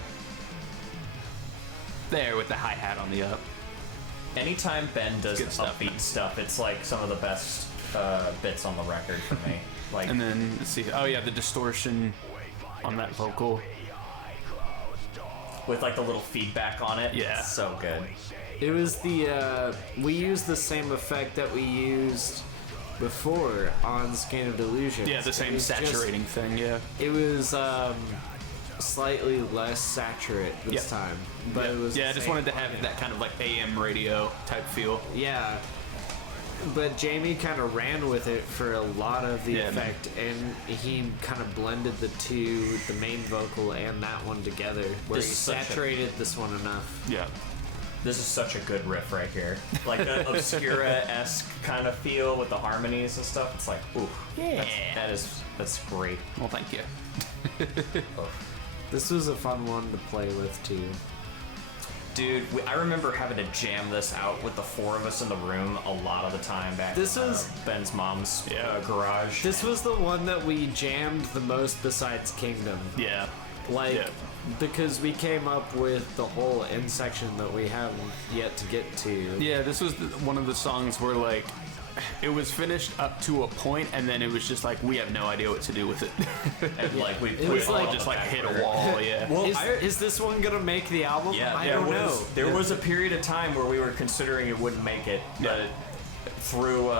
There with the hi hat on the up. Anytime Ben does Good stuff, upbeat stuff, it's like some of the best bits on the record for me. Like, And then let's see. Oh yeah, the distortion on that vocal. with like the little feedback on it. Yeah. It's so good. It was the we used the same effect that we used before on Scan of Delusion. Yeah, the same saturating thing. Yeah. It was slightly less saturate this time, but it was. Yeah, I just wanted to have that kind of like AM radio type feel. Yeah. But Jamie kind of ran with it for a lot of the effect, and he kind of blended the two, the main vocal and that one together, where This he is such a- saturated this one enough. Yeah. This is such a good riff right here. Like the Obscura-esque kind of feel with the harmonies and stuff. It's like, ooh, Yeah. that's great. Well, thank you. This was a fun one to play with too. Dude, I remember having to jam this out with the 4 of us in the room a lot of the time back This in was- Ben's mom's garage. This was the one that we jammed the most besides Kingdom. Yeah. Like, Yeah. because we came up with the whole end section that we haven't yet to get to. Yeah, this was one of the songs where like it was finished up to a point, and then it was just like we have no idea what to do with it. And like we It was all like- just like hit a wall. Yeah. Well, Is this one gonna make the album? yeah, I there don't know. was, There was a period of time where we were considering it wouldn't make it, but through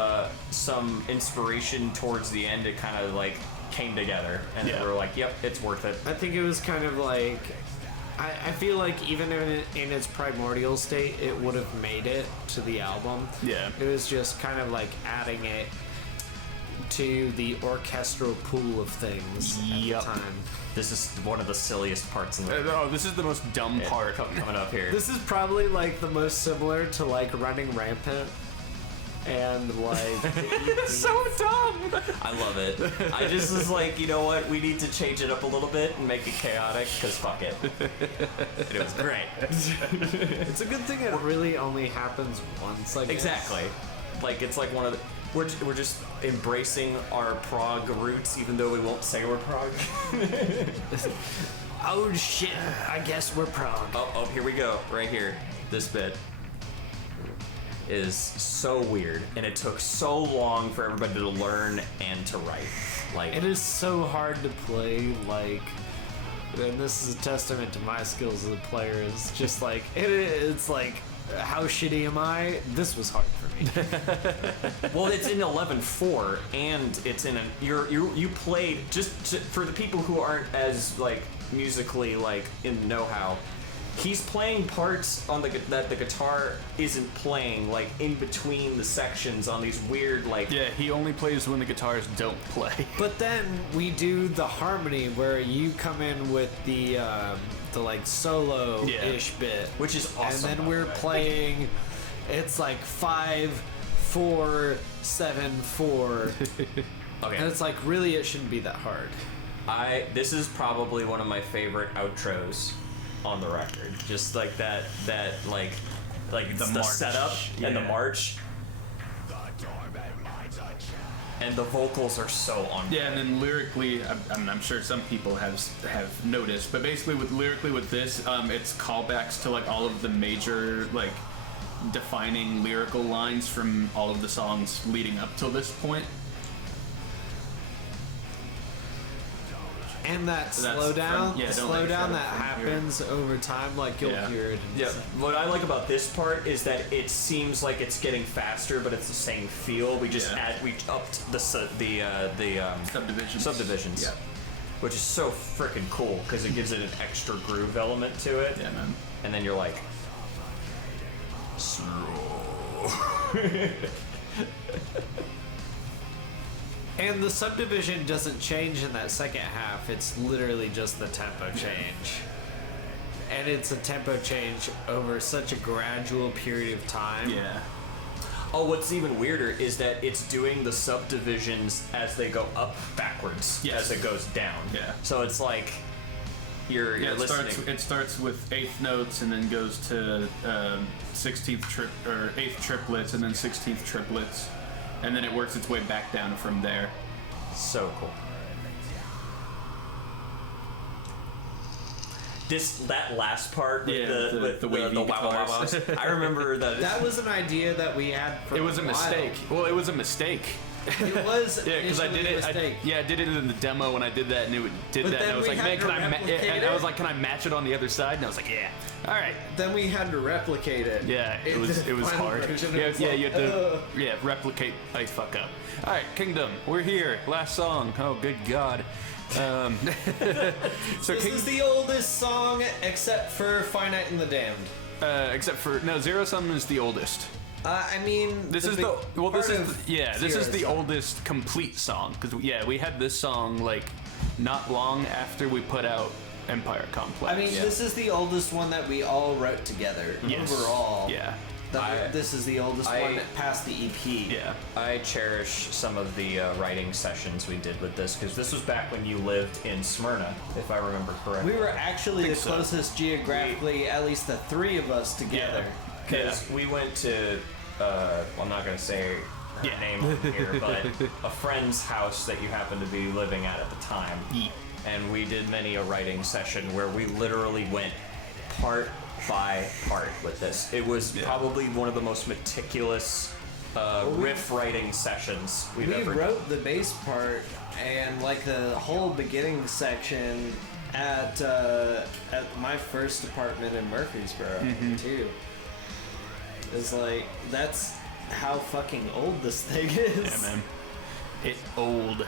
some inspiration towards the end, it kind of like came together, and we were like, "Yep, it's worth it." I think it was kind of like I feel like even in its primordial state, it would have made it to the album. Yeah. It was just kind of like adding it to the orchestral pool of things at the time. This is one of the silliest parts in the Oh, this is the most dumb part. coming up here. This is probably like the most similar to like Running Rampant and like So dumb. I love it. I just was like, you know what? We need to change it up a little bit and make it chaotic, because fuck it. And it was great. It's a good thing it really only happens once, I guess. Exactly. Like, it's like one of the... We're just embracing our prog roots, even though we won't say we're prog. Oh shit, I guess we're prog. Oh, here we go. Right here. This bit is so weird, and it took so long for everybody to learn and to write. Like, It is so hard to play, like, and this is a testament to my skills as a player. It's just like it's like, how shitty am I? This was hard for me. well, it's in 11.4, and it's in a you played for the people who aren't as like musically like in know-how. He's playing parts on that the guitar isn't playing, like in between the sections on these weird like. Yeah, he only plays when the guitars don't play. But then we do the harmony where you come in with the like solo-ish bit, which is awesome. And then we're playing. It's like 5, 4, 7, 4. Okay. And it's like, really, it shouldn't be that hard. This is probably one of my favorite outros on the record. Just like that like the setup and the march. And the vocals are so on point. Yeah, and then lyrically, I'm sure some people have noticed, but basically with this, it's callbacks to like all of the major like defining lyrical lines from all of the songs leading up till this point. And that So that's slowdown, from- yeah, the don't let it slowdown shut that up from here. happens over time, like you'll Yeah. hear it. Yeah, what I like about this part is that it seems like it's getting faster, but it's the same feel. We just we upped the subdivisions. Yeah. Which is so freaking cool because it gives it an extra groove element to it. Yeah, man. And then you're like, And the subdivision doesn't change in that second half. It's literally just the tempo change. And it's a tempo change over such a gradual period of time. Yeah. oh, what's even weirder is that it's doing the subdivisions as they go up backwards as it goes down. Yeah. So it's like you're listening. It starts with eighth notes and then goes to 16th or eighth triplets and then 16th triplets, and then it works its way back down from there. So cool. That last part with the wavy guitars. I remember that. That was an idea that we had for It was a mistake. Well, it was a mistake. It was because I did it. I did it in the demo when I did that, and it did But that. And then I was we like, had man, to can I? replicate And I was it? like, can I match it on the other side? And I was like, yeah. All right. Then we had to replicate it. Yeah, it was hard. Yeah, you had to replicate. I fuck up. All right, Kingdom, we're here. Last song. Oh, good God. So This is the oldest song except for Finite and the Damned. except for Zero Sum is the oldest. I mean, This is the oldest complete song because we had this song like not long after we put out Empire Complex. I mean, this is the oldest one that we all wrote together overall. Yeah. This is the oldest one that passed the EP. Yeah. I cherish some of the writing sessions we did with this because this was back when you lived in Smyrna, if I remember correctly. We were actually the closest geographically, at least the three of us together. Because we went to, I'm not going to say her name over here, but a friend's house that you happened to be living at the time. Yeah. And we did many a writing session where we literally went part by part with this. It was probably one of the most meticulous riff writing sessions we've ever done. We wrote the bass part and like the whole beginning section at my first apartment in Murfreesboro too. It's like that's how fucking old this thing is. Yeah, man. It's old.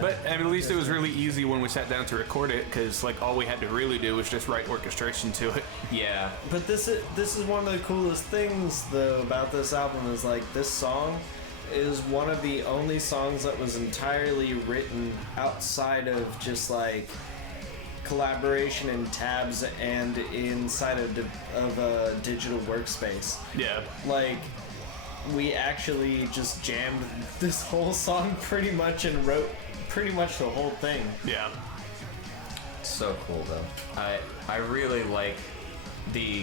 But at least it was really easy when we sat down to record it, because like all we had to really do was just write orchestration to it. Yeah. But this is one of the coolest things though about this album is like this song is one of the only songs that was entirely written outside of just like collaboration in tabs and inside of a digital workspace. Yeah. Like we actually just jammed this whole song pretty much and wrote pretty much the whole thing. Yeah. So cool though. I really like the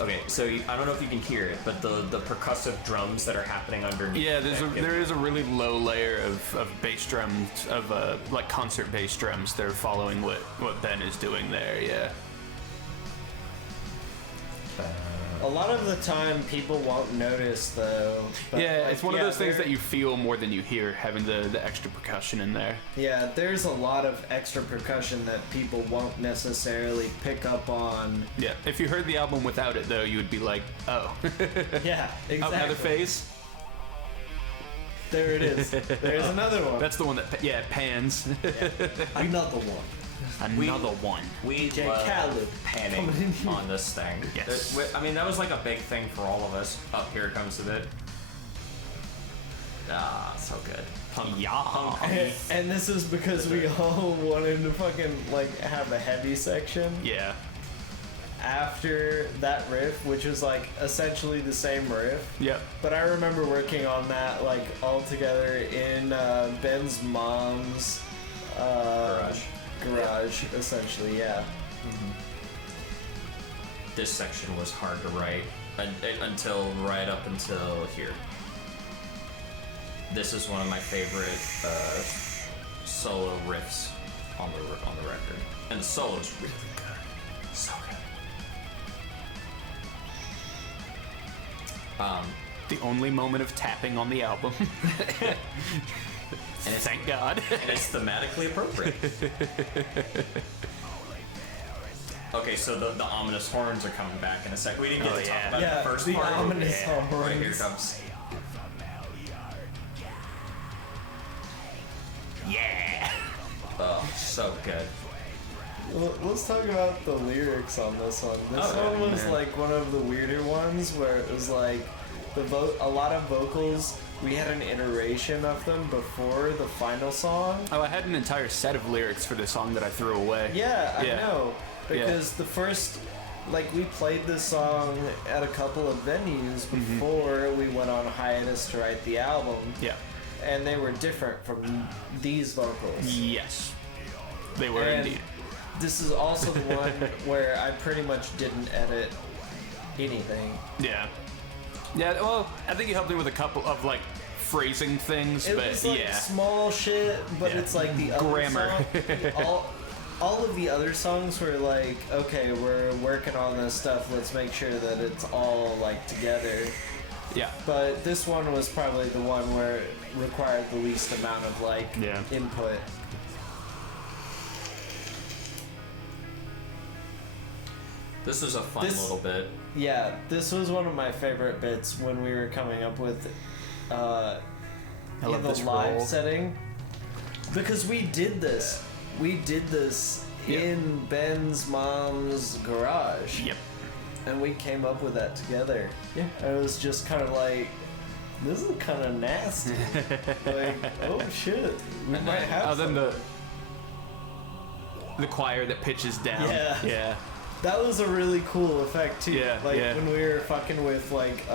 okay, so I don't know if you can hear it, but the percussive drums that are happening underneath. Yeah, there is a really low layer of bass drums, of like concert bass drums that are following what Ben is doing there. Yeah. A lot of the time, people won't notice though. But Yeah, like, it's one of those things that you feel more than you hear, having the extra percussion in there. Yeah, there's a lot of extra percussion that people won't necessarily pick up on. Yeah, if you heard the album without it though, you would be like, oh. Yeah, exactly. Oh, another phase. There it is. There's another one. That's the one that pans. Another one. Another one. We DJ love Khaled panning on this thing. Yes. I mean, that was like a big thing for all of us. Up here comes the bit. Ah, so good. And this is because we all wanted to fucking like have a heavy section Yeah. after that riff, which was like essentially the same riff. Yep. But I remember working on that like all together in Ben's mom's garage, essentially. Yeah. This section was hard to write until right up until here. This is one of my favorite solo riffs on the record, and the solo's really good, so good. The only moment of tapping on the album. And it's, Thank God. and it's thematically appropriate. Okay, so the ominous horns are coming back in a sec. We didn't get to talk about the first the part. ominous horns. Right, here it comes. Yeah. Oh, so good. Well, let's talk about the lyrics on this one. This one was like one of the weirder ones where it was like a lot of vocals. We had an iteration of them before the final song. Oh, I had an entire set of lyrics for this song that I threw away. Yeah, I Yeah. know. Because the first, like, we played this song at a couple of venues before we went on hiatus to write the album. Yeah. And they were different from these vocals. Yes. They were And indeed. this is also the one where I pretty much didn't edit anything. Yeah. Yeah, well, I think you helped me with a couple of, like, phrasing things, It but was like yeah. small shit, but Yeah. it's like the other Grammar. song, all of the other songs were like, okay, we're working on this stuff, let's make sure that it's all like together. Yeah. But this one was probably the one where it required the least amount of like input. This was a fun little bit. Yeah, this was one of my favorite bits when we were coming up with in the live setting. Because we did this. We did this in Ben's mom's garage. Yep. And we came up with that together. Yeah. And it was just kind of like, this is kind of nasty. Like, oh shit, we might have then the choir that pitches down. Yeah. Yeah. That was a really cool effect too. Yeah, like yeah. when we were fucking with like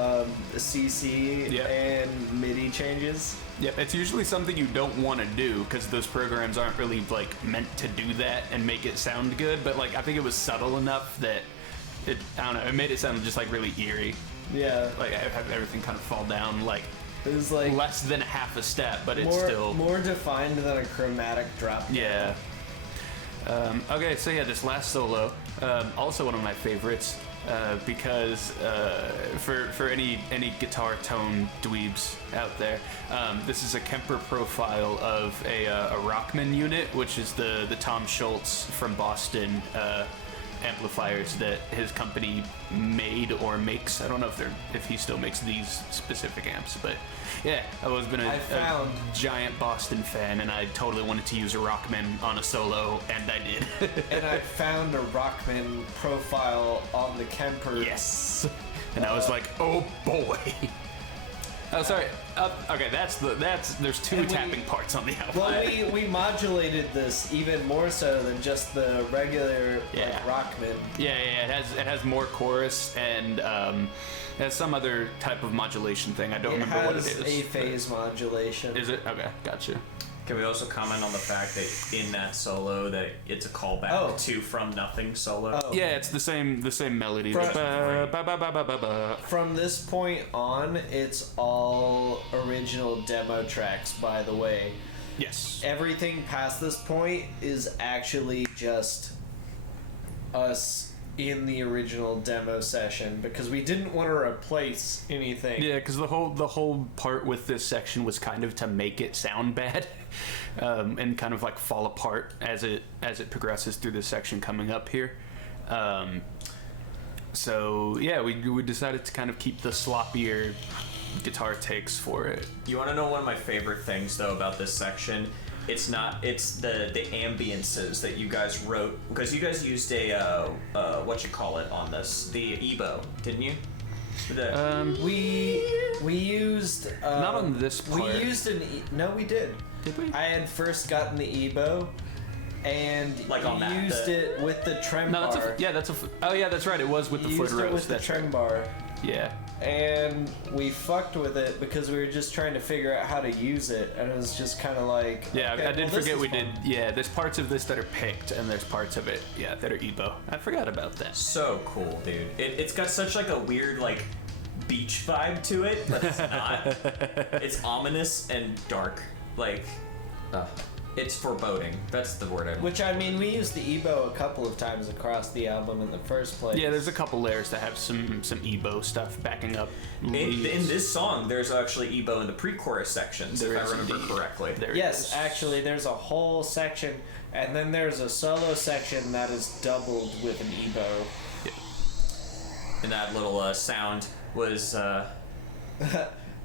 CC Yeah. and MIDI changes. Yep, it's usually something you don't want to do because those programs aren't really like meant to do that and make it sound good. But like I think it was subtle enough that I don't know, it made it sound just like really eerie. Yeah. Like I have everything kind of fall down like It was like less than half a step, but it's more, still more defined than a chromatic drop. yeah. Okay, so yeah, this last solo, also one of my favorites, because for any guitar tone dweebs out there, this is a Kemper profile of a Rockman unit, which is the Tom Schultz from Boston amplifiers that his company made or makes. I don't know if he still makes these specific amps, but yeah, I've always been a giant Boston fan, and I totally wanted to use a Rockman on a solo, and I did. And I found a Rockman profile on the Kemper. Yes. And I was like, oh boy. Oh, sorry. Okay, there's two tapping parts on the album. Well, we modulated this even more so than just the regular Rockman. Yeah, it has more chorus and it has some other type of modulation thing. I don't remember what it is. It has a phase modulation. Is it? Okay, gotcha. Can we also comment on the fact that in that solo that it's a callback to From Nothing solo? Oh. Yeah, it's the same melody. From this point on, it's all original demo tracks, by the way. Yes. Everything past this point is actually just us in the original demo session because we didn't want to replace anything. Yeah, because the whole part with this section was kind of to make it sound bad, and kind of like fall apart as it progresses through this section coming up here. So yeah, we decided to kind of keep the sloppier guitar takes for it. You want to know one of my favorite things though about this section? It's the ambiences that you guys wrote, because you guys used a on this, the EBO, didn't you? We used not on this part. We used no, we did. Did we? I had first gotten the EBO, and used it with the trem bar. That's right. It was with the foot rose. It with the that's trem right. bar. Yeah. And we fucked with it because we were just trying to figure out how to use it, and it was just kind of like... Yeah, okay, I did forget we did... Yeah, there's parts of this that are picked, and there's parts of it, that are EBO. I forgot about that. So cool, dude. It's got such like a weird, like, beach vibe to it, but it's not. It's ominous and dark. Like, it's foreboding. That's the word I mean. Which, I mean, we used the EBO a couple of times across the album in the first place. Yeah, there's a couple layers that have some EBO stuff backing up. In this song, there's actually EBO in the pre-chorus sections, if I remember correctly. Yes, actually, there's a whole section, and then there's a solo section that is doubled with an EBO. Yeah. And that little sound was...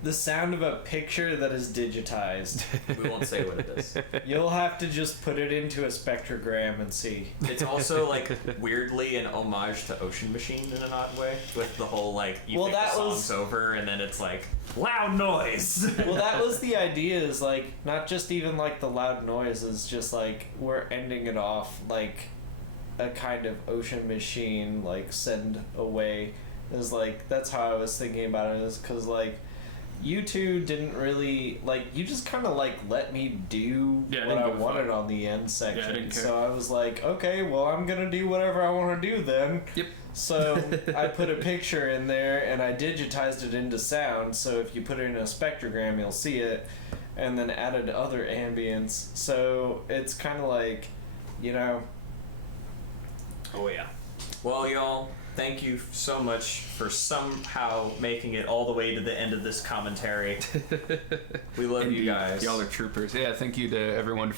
The sound of a picture that is digitized. We won't say what it is. You'll have to just put it into a spectrogram and see. It's also like weirdly an homage to Ocean Machine in an odd way, with the whole like you think the song's over and then it's like loud noise. Well, that was the idea. Is like not just even like the loud noise. Is just like we're ending it off like a kind of Ocean Machine like send away. Is like that's how I was thinking about it. Is because like. You two didn't really you just kind of let me do what I wanted on the end section. So I was like, okay, well, I'm gonna do whatever I want to do then. Yep. So I put a picture in there and I digitized it into sound. So if you put it in a spectrogram, you'll see it, and then added other ambience. So it's kind of like, Oh yeah. Well, y'all. Thank you so much for somehow making it all the way to the end of this commentary. We love you guys. Y'all are troopers. Yeah, thank you to everyone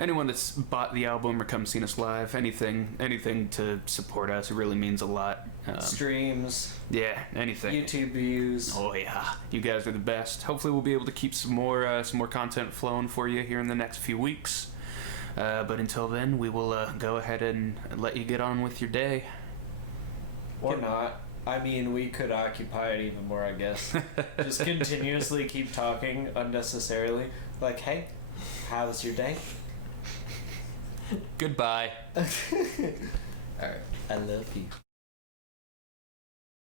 anyone that's bought the album or come seen us live. Anything to support us. It really means a lot. Streams. Yeah, anything. YouTube views. Oh yeah, you guys are the best. Hopefully we'll be able to keep some more content flowing for you here in the next few weeks. But until then, we will go ahead and let you get on with your day. Or not. I mean, we could occupy it even more, I guess. Just continuously keep talking unnecessarily. Like, hey, how was your day? Goodbye. Alright. I love you.